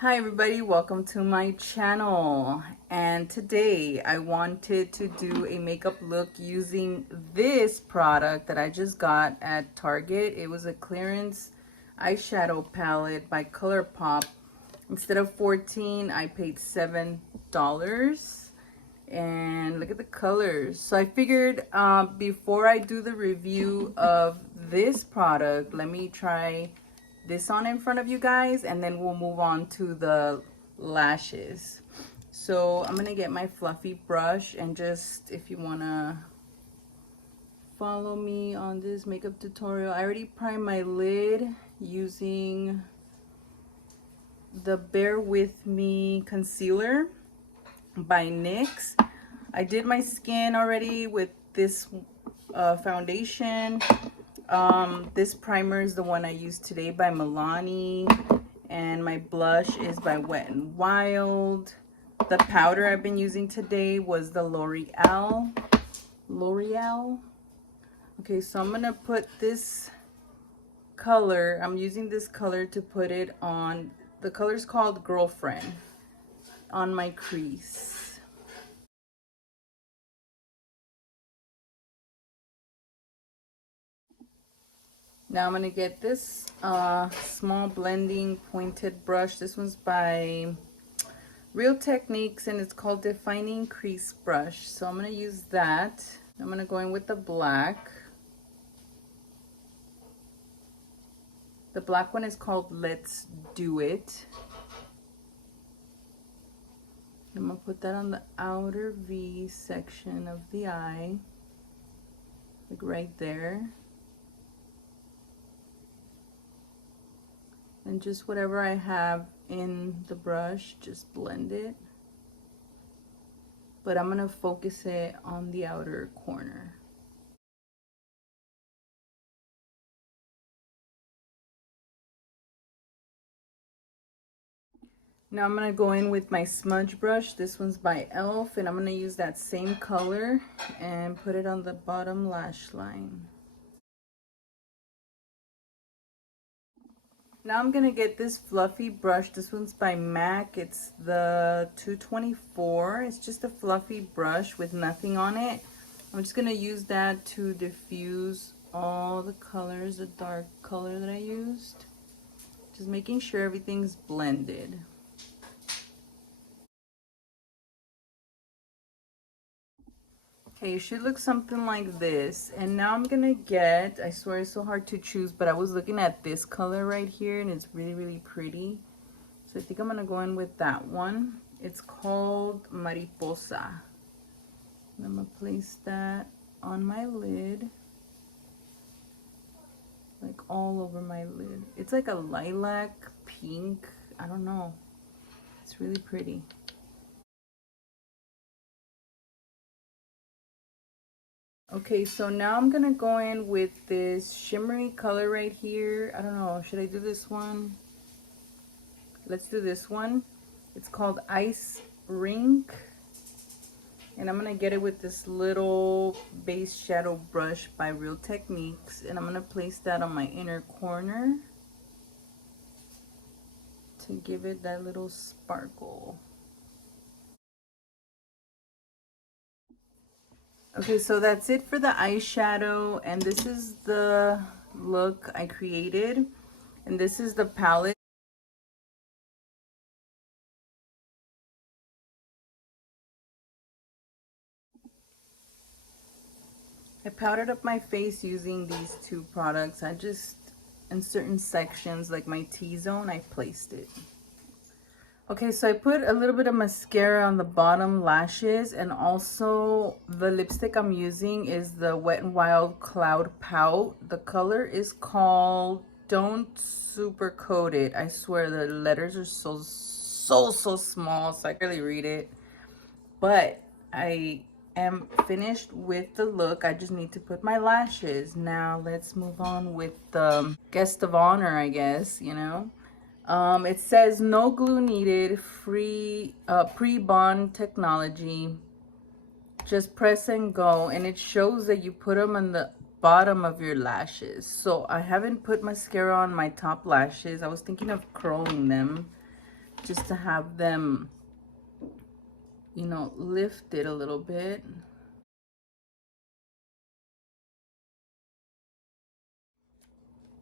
Hi everybody, welcome to my channel. And today I wanted to do a makeup look using this product that I just got at Target. It was a clearance eyeshadow palette by Colourpop. Instead of $14, I paid $7. And look at the colors. So I figured before I do the review of this product, let me try this on in front of you guys, and then we'll move on to the lashes. So I'm gonna get my fluffy brush, and just if you wanna follow me on this makeup tutorial, I already primed my lid using the Bear With Me concealer by NYX. I did my skin already with this foundation. This primer is the one I used today by Milani, and my blush is by Wet n Wild. The powder I've been using today was the L'Oreal. Okay, so I'm gonna put this color, I'm using this color to put it on, the color's called Girlfriend, on my crease. Now I'm gonna get this small blending pointed brush. This one's by Real Techniques and it's called Defining Crease Brush. So I'm gonna use that. I'm gonna go in with the black. The black one is called Let's Do It. I'm gonna put that on the outer V section of the eye, like right there. And just whatever I have in the brush, just blend it. But I'm gonna focus it on the outer corner. Now I'm gonna go in with my smudge brush. This one's by e.l.f. and I'm gonna use that same color and put it on the bottom lash line. Now I'm gonna get this fluffy brush. This one's by MAC. It's the 224. It's just a fluffy brush with nothing on it. I'm just gonna use that to diffuse all the colors, the dark color that I used. Just making sure everything's blended. Okay, it should look something like this. And now I'm gonna get, I swear it's so hard to choose, but I was looking at this color right here and it's really, really pretty. So I think I'm gonna go in with that one. It's called Mariposa. And I'm gonna place that on my lid. Like all over my lid. It's like a lilac pink, I don't know. It's really pretty. Okay, so now I'm gonna go in with this shimmery color right here. I don't know, should I do this one? Let's do this one. It's called Ice Rink. And I'm gonna get it with this little base shadow brush by Real Techniques. And I'm gonna place that on my inner corner to give it that little sparkle. Okay, so that's it for the eyeshadow, and this is the look I created, and this is the palette. I powdered up my face using these two products. I just, in certain sections, like my T-zone, I placed it. Okay, so I put a little bit of mascara on the bottom lashes, and also the lipstick I'm using is the Wet n Wild Cloud Pout. The color is called Don't Supercoat It. I swear the letters are so small, so I can't really read it. But I am finished with the look. I just need to put my lashes. Now let's move on with the guest of honor, I guess, you know. It says no glue needed, free pre-bond technology, just press and go, and it shows that you put them on the bottom of your lashes. So I haven't put mascara on my top lashes. I was thinking of curling them, just to have them, you know, lifted a little bit.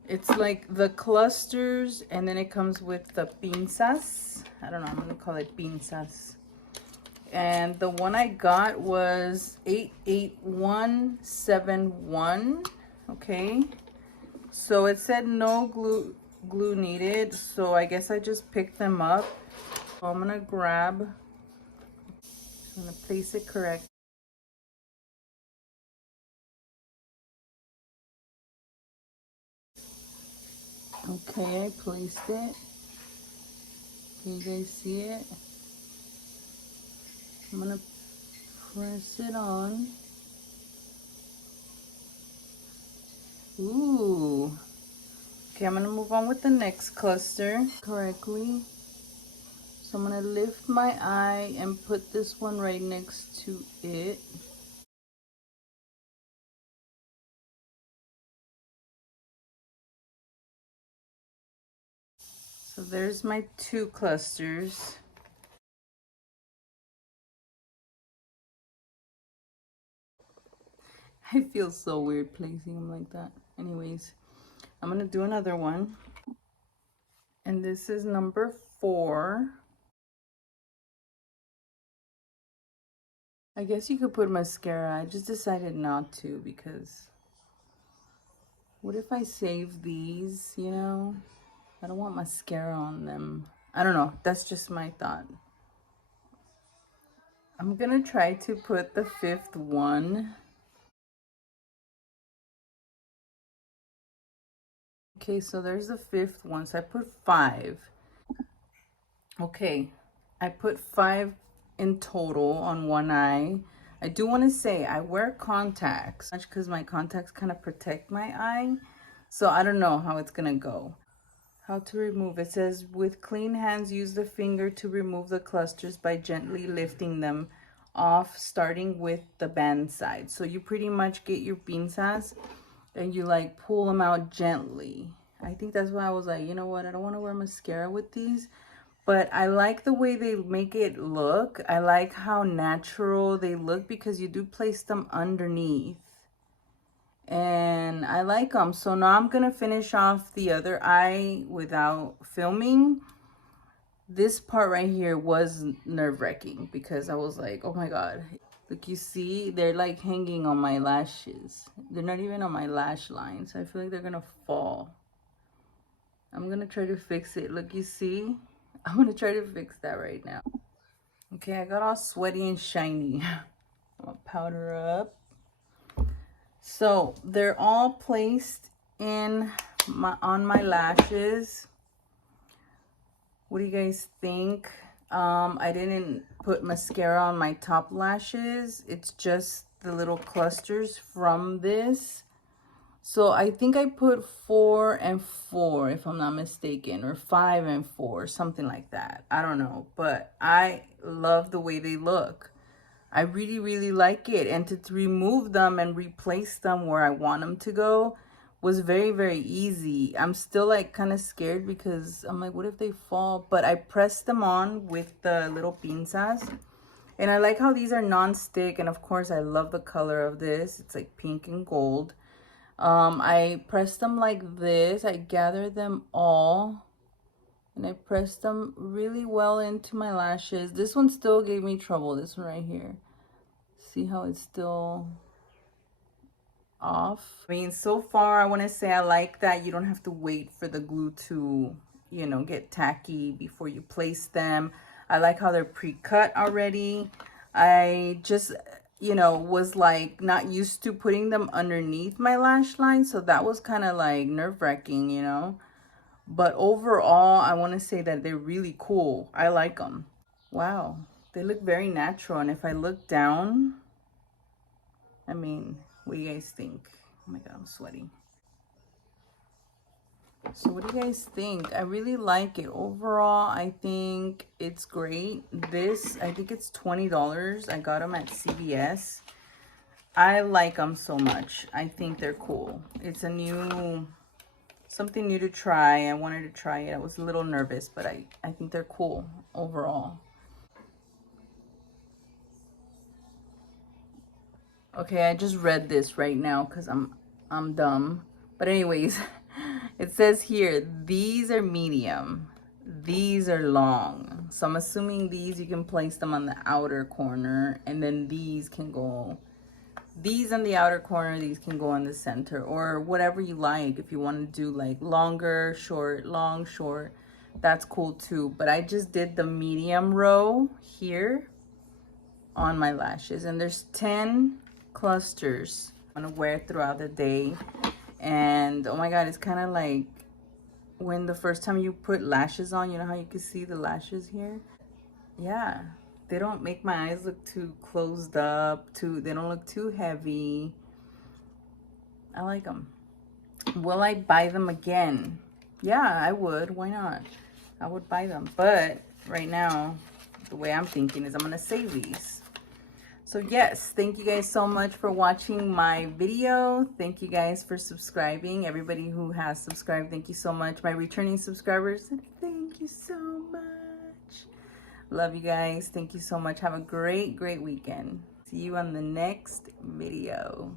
It's like the clusters, and then it comes with the pinzas. I don't know, I'm gonna call it pinzas. And the one I got was 88171. Okay, so it said no glue needed, so I guess I just picked them up. So I'm gonna place it correct. Okay, I placed it. Can you guys see it? I'm gonna press it on. Ooh. Okay, I'm gonna move on with the next cluster correctly. So I'm gonna lift my eye and put this one right next to it. So there's my 2 clusters. I feel so weird placing them like that. Anyways, I'm gonna do another one. And this is number 4. I guess you could put mascara. I just decided not to because what if I save these, you know? I don't want mascara on them. I don't know. That's just my thought. I'm gonna try to put the 5th one. Okay, so there's the 5th one. So I put 5. Okay, I put 5 in total on one eye. I do want to say I wear contacts because my contacts kind of protect my eye. So I don't know how it's gonna go. How to remove. It says, with clean hands, use the finger to remove the clusters by gently lifting them off, starting with the band side. So you pretty much get your pinzas and you like pull them out gently. I think that's why I was like, you know what, I don't want to wear mascara with these, but I like the way they make it look. I like how natural they look because you do place them underneath. And I like them. So now I'm gonna finish off the other eye without filming. This part right here was nerve-wracking because I was like, oh my god. Look, you see, they're like hanging on my lashes. They're not even on my lash line, so I feel like they're gonna fall. I'm gonna try to fix it. Look, you see? I'm gonna try to fix that right now. Okay, I got all sweaty and shiny. I'm gonna powder up. So they're all placed in on my lashes. What do you guys think? I didn't put mascara on my top lashes. It's just the little clusters from this. So I think I put 4 and 4, if I'm not mistaken, or 5 and 4, something like that. I don't know, but I love the way they look. I really, really like it. And to remove them and replace them where I want them to go was very, very easy. I'm still like kind of scared because I'm like, what if they fall? But I pressed them on with the little pinzas. And I like how these are non-stick. And of course, I love the color of this. It's like pink and gold. I pressed them like this. I gathered them all. And I pressed them really well into my lashes. This one still gave me trouble. This one right here. See how it's still off? I mean, so far, I want to say I like that you don't have to wait for the glue to, you know, get tacky before you place them. I like how they're pre-cut already. I just, you know, was like not used to putting them underneath my lash line. So that was kind of like nerve-wracking, you know. But overall, I want to say that they're really cool. I like them. Wow, they look very natural. And if I look down, I mean, what do you guys think? Oh my god, I'm sweating. So what do you guys think? I really like it. Overall, I think it's great. This, I think it's $20. I got them at CVS. I like them so much. I think they're cool. It's a new something new to try. I wanted to try it. I was a little nervous, but I think they're cool overall. Okay, I just read this right now because I'm dumb. But anyways, it says here, these are medium. These are long. So I'm assuming these, you can place them on the outer corner, and then these can go, these on the outer corner, these can go in the center, or whatever you like. If you want to do like longer, short, long, short, that's cool too. But I just did the medium row here on my lashes, and there's 10 clusters I'm gonna wear throughout the day. And oh my god, it's kind of like when the first time you put lashes on, you know how you can see the lashes here? Yeah, they don't make my eyes look too closed up, they don't look too heavy. I like them. Will I buy them again? Yeah, I would. Why not? I would buy them. But right now, the way I'm thinking is I'm gonna save these. So yes, thank you guys so much for watching my video. Thank you guys for subscribing. Everybody who has subscribed, thank you so much. My returning subscribers, thank you so much. Love you guys. Thank you so much. Have a great, great weekend. See you on the next video.